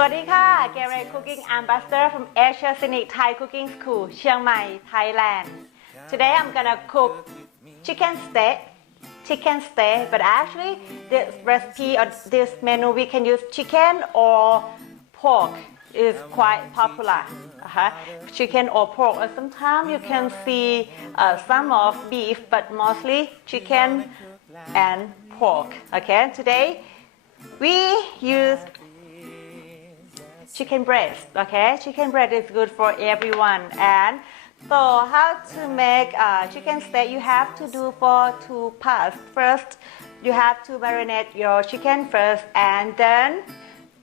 สวัสดีค่ะ Gary Cooking Ambassador from Asia Scenic Thai Cooking School, Chiang Mai, Thailand. Today I'm gonna cook chicken steak, but actually this recipe or this menu we can use chicken or pork is quite popular. Chicken or pork, or sometimes you can see some of beef, but mostly chicken and pork. Okay, today we use chicken breast. Okay, chicken breast is good for everyone. And so how to make chicken steak, you have to do for two parts. First, you have to marinate your chicken first, and then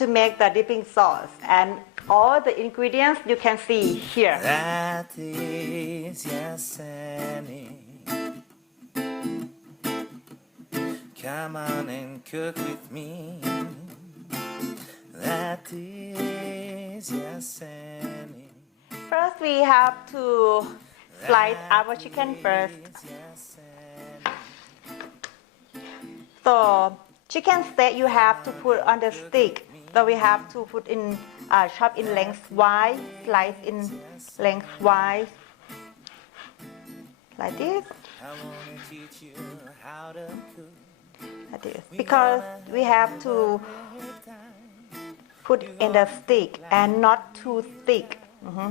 to make the dipping sauce. And all the ingredients you can see here. That is Scenic. Come on and cook with me. That is Scenic. First, we have to slice our chicken first. So chicken steak you have to put on the stick. So we have to put in chop in lengthwise, slice in lengthwise, like this. I wanna teach you how to cook. Like this. Because we have to put in the stick and not too thick.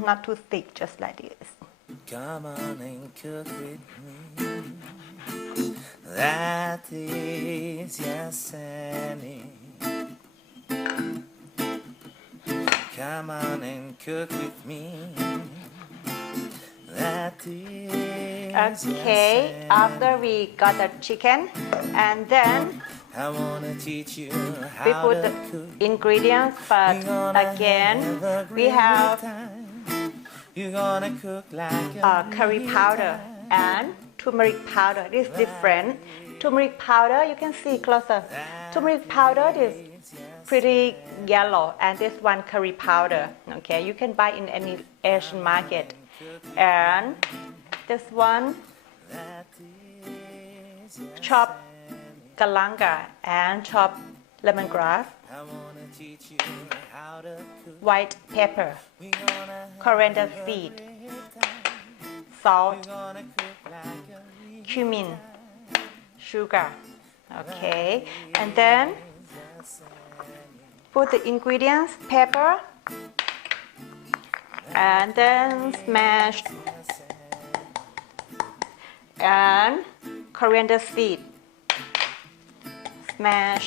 Not too thick, just like this. Come on and cook with me. That is Scenic. Come on and cook with me. That is Okay, after we got the chicken, and then I wanna teach you we how put to the cook. ingredients, but again we have You're gonna cook like a curry powder and turmeric powder. This is different. Turmeric powder, you can see closer. Turmeric powder is pretty yellow, and this one curry powder. Okay, you can buy in any Asian market. And this one chop galangal and chop lemongrass, I wanna teach you how to cook. white pepper, We gonna coriander seed, salt, gonna cook like a real cumin, sugar. Okay, and then put the ingredients, pepper, and then smash, and coriander seed, smash.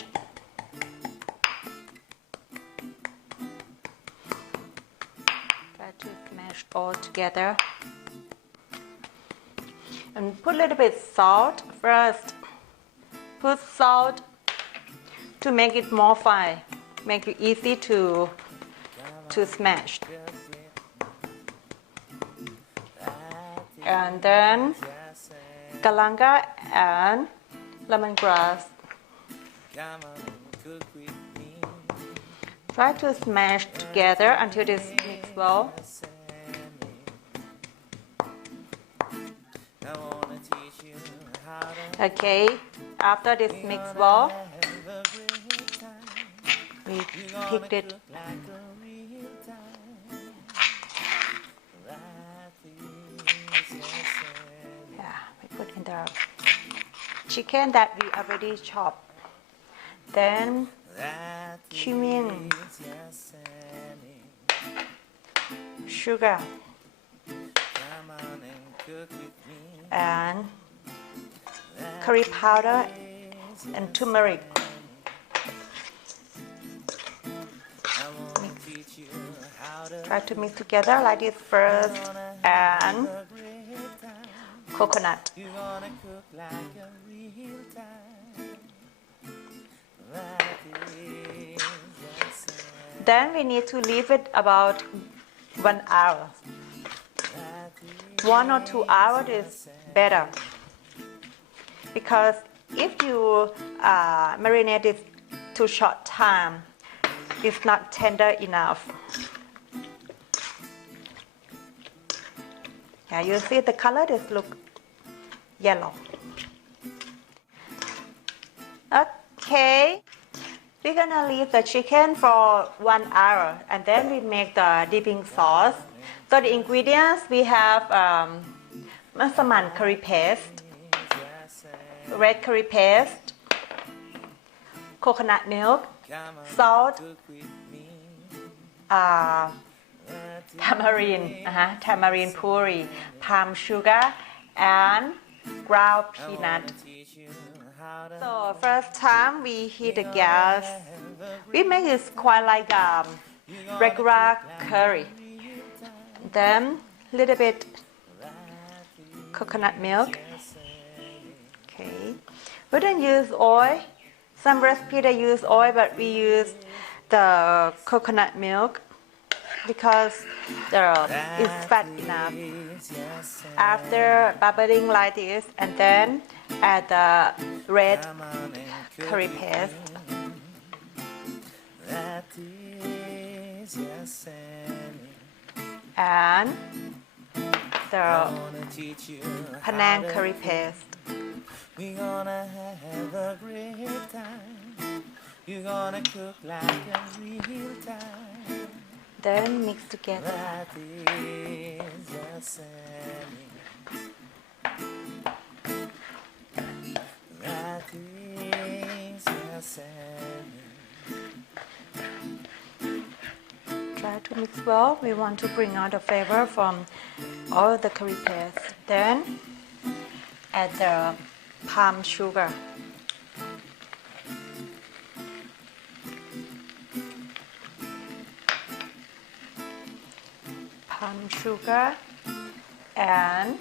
Try to smash all together. And put a little bit salt first. Put salt to make it more fine, make it easy to smash. And then galangal and lemongrass. Come on and cook with me. Try to smash together until this mix well. I wanna teach you how to Okay, after this mix well, we pick it. like a real time. That is Scenic. Yeah, we put in the chicken that we already chopped. Then That cumin, is Scenic. sugar, Come on and cook with me. and curry powder and turmeric. I wanna teach you how to Try to mix together like this first, and coconut. You're gonna cook like a real time. That is Scenic. Then we need to leave it about 1 hour. 1 or 2 hours is better, because if you marinate it too short time, it's not tender enough. Yeah, you see the color just look yellow. Okay, we're gonna leave the chicken for 1 hour and then we make the dipping sauce. So the ingredients we have massaman curry paste, red curry paste, coconut milk, salt, tamarind puree, palm sugar, and ground peanut. So first time we heat the gas, we make it quite like regular curry. Then little bit coconut milk. Okay, we don't use oil. Some recipes they use oil, but we use the coconut milk because it's fat enough. After bubbling like this, and then add the red curry paste. And the Penang curry paste. We're gonna have a great time. You're gonna cook like a real time. Then mix together. That is a Scenic. That is a Scenic. Try to mix well. We want to bring out the flavor from all the curry paste. Then add the palm sugar. Palm sugar and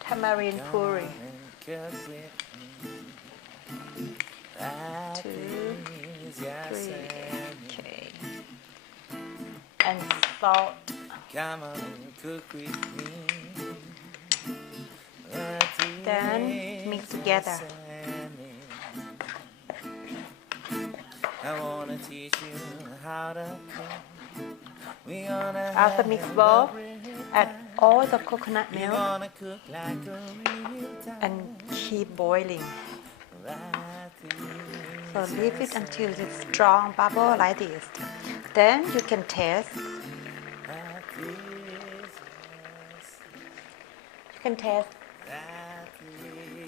tamarind puree. 2, 3. Okay. And salt. Come on and cook with me. Then mix together. I wanna teach you how to cook. After mix well, add all the coconut milk and keep boiling. So leave it until it's strong bubble like this. Then you can taste. You can taste.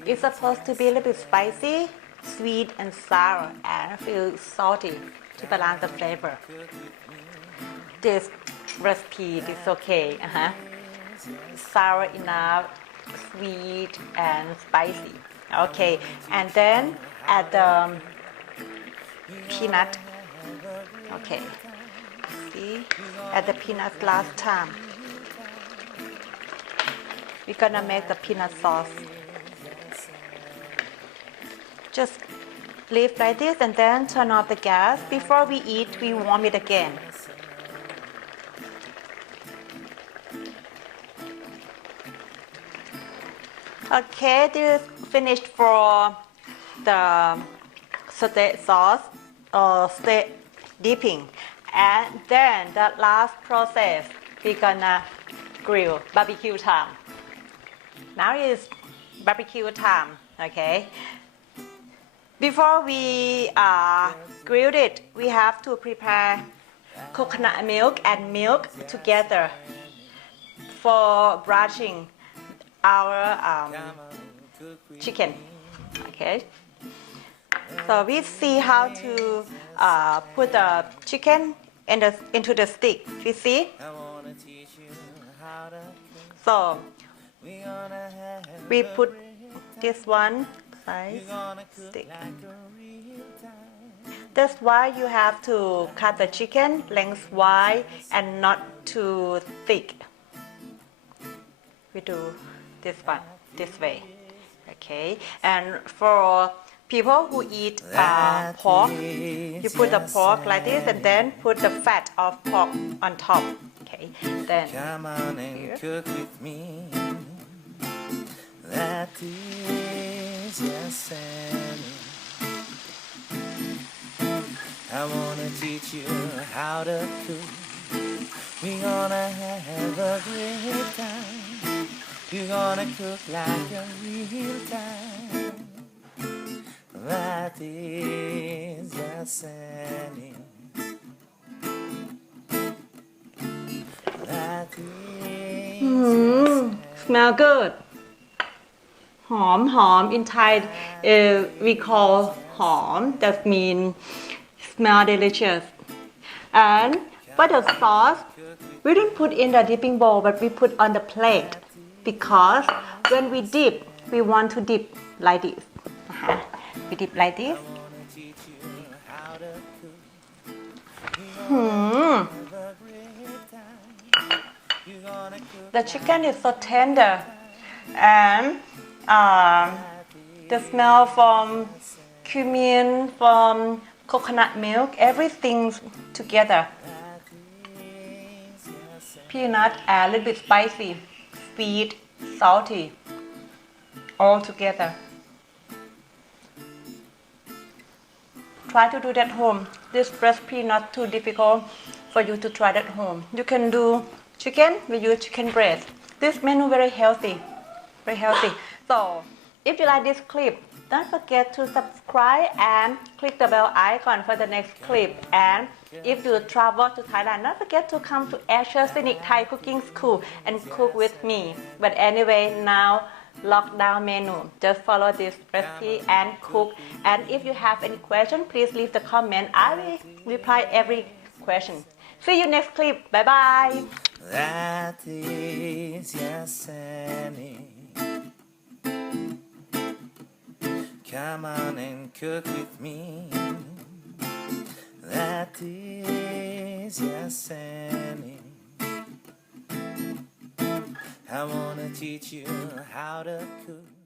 It's supposed to be a little bit spicy, sweet and sour, and feel salty to balance the flavor. This recipe is okay. Sour enough, sweet and spicy. Okay, and then add the peanut. Okay, see, add the peanuts last time. We're gonna make the peanut sauce. Just leave like this and then turn off the gas. Before we eat, we warm it again. Okay, this is finished for the steak sauce or steak dipping. And then the last process, we're gonna grill, barbecue time. Now is barbecue time, okay? Before we grill it, we have to prepare coconut milk and milk together for brushing our chicken. Okay. So we see how to put the chicken into the stick. You see? So we put this one size stick. That's why you have to cut the chicken lengthwise and not too thick. We do this one, this way. Okay, and for people who eat pork, you put the pork like this and then put the fat of pork on top. Okay, then come on and cook with me. That is your Scenic. I wanna teach you how to cook. We're gonna have a great time. You're gonna cook like a real time. That is your Scenic. That is your Smell good หอม in Thai we call หอม that mean smell delicious and for the sauce we don't put in the dipping bowl but we put on the plate because when we dip we want to dip like this นะคะ we dip like this The chicken is so tender and the smell from cumin, from coconut milk, everything together. Peanut and a little bit spicy, sweet, salty, all together. Try to do that home. This recipe not too difficult for you to try at home. You can do chicken, we use chicken breast. This menu very healthy, very healthy. So, if you like this clip, don't forget to subscribe and click the bell icon for the next clip. And if you travel to Thailand, don't forget to come to Scenic Thai Cooking School and cook with me. But anyway, now lockdown menu. Just follow this recipe and cook. And if you have any question, please leave the comment. I will reply every question. See you next clip. Bye bye. That is your Scenic. Come on and cook with me. That is your Scenic. I wanna teach you how to cook.